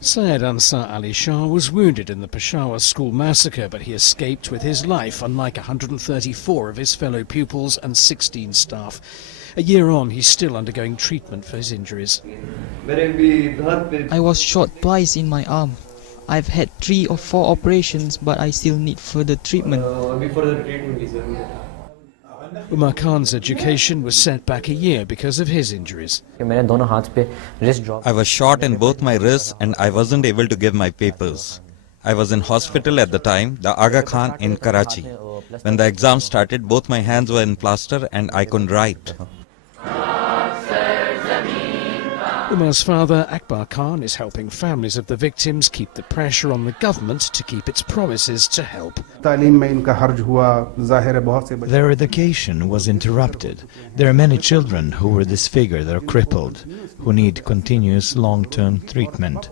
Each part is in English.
Syed Ansar Ali Shah was wounded in the Peshawar school massacre, but he escaped with his life, unlike 134 of his fellow pupils and 16 staff. A year on, he's still undergoing treatment for his injuries. I was shot twice in my arm. I've had 3 or 4 operations, but I still need further treatment. Umar Khan's education was set back a year because of his injuries. I was shot in both my wrists and I wasn't able to give my papers. I was in hospital at the time, the Aga Khan in Karachi. When the exam started, both my hands were in plaster and I couldn't write. Umar's father, Akbar Khan, is helping families of the victims keep the pressure on the government to keep its promises to help. Their education was interrupted. There are many children who were disfigured or crippled, who need continuous long-term treatment.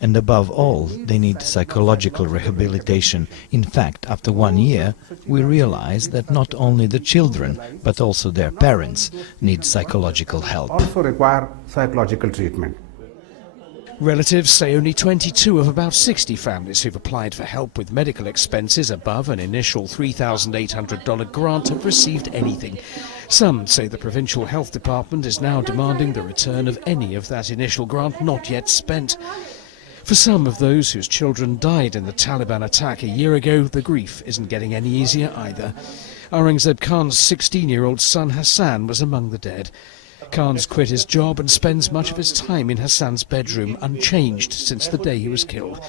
And above all, they need psychological rehabilitation. In fact, after 1 year, we realized that not only the children, but also their parents need psychological help. Also require psychological treatment. Relatives say only 22 of about 60 families who've applied for help with medical expenses above an initial $3,800 grant have received anything. Some say the provincial health department is now demanding the return of any of that initial grant not yet spent. For some of those whose children died in the Taliban attack a year ago, the grief isn't getting any easier either. Aurangzeb Khan's 16-year-old son Hassan was among the dead. Khan's quit his job and spends much of his time in Hassan's bedroom, unchanged since the day he was killed.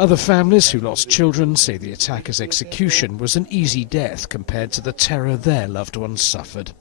Other families who lost children say the attacker's execution was an easy death compared to the terror their loved ones suffered.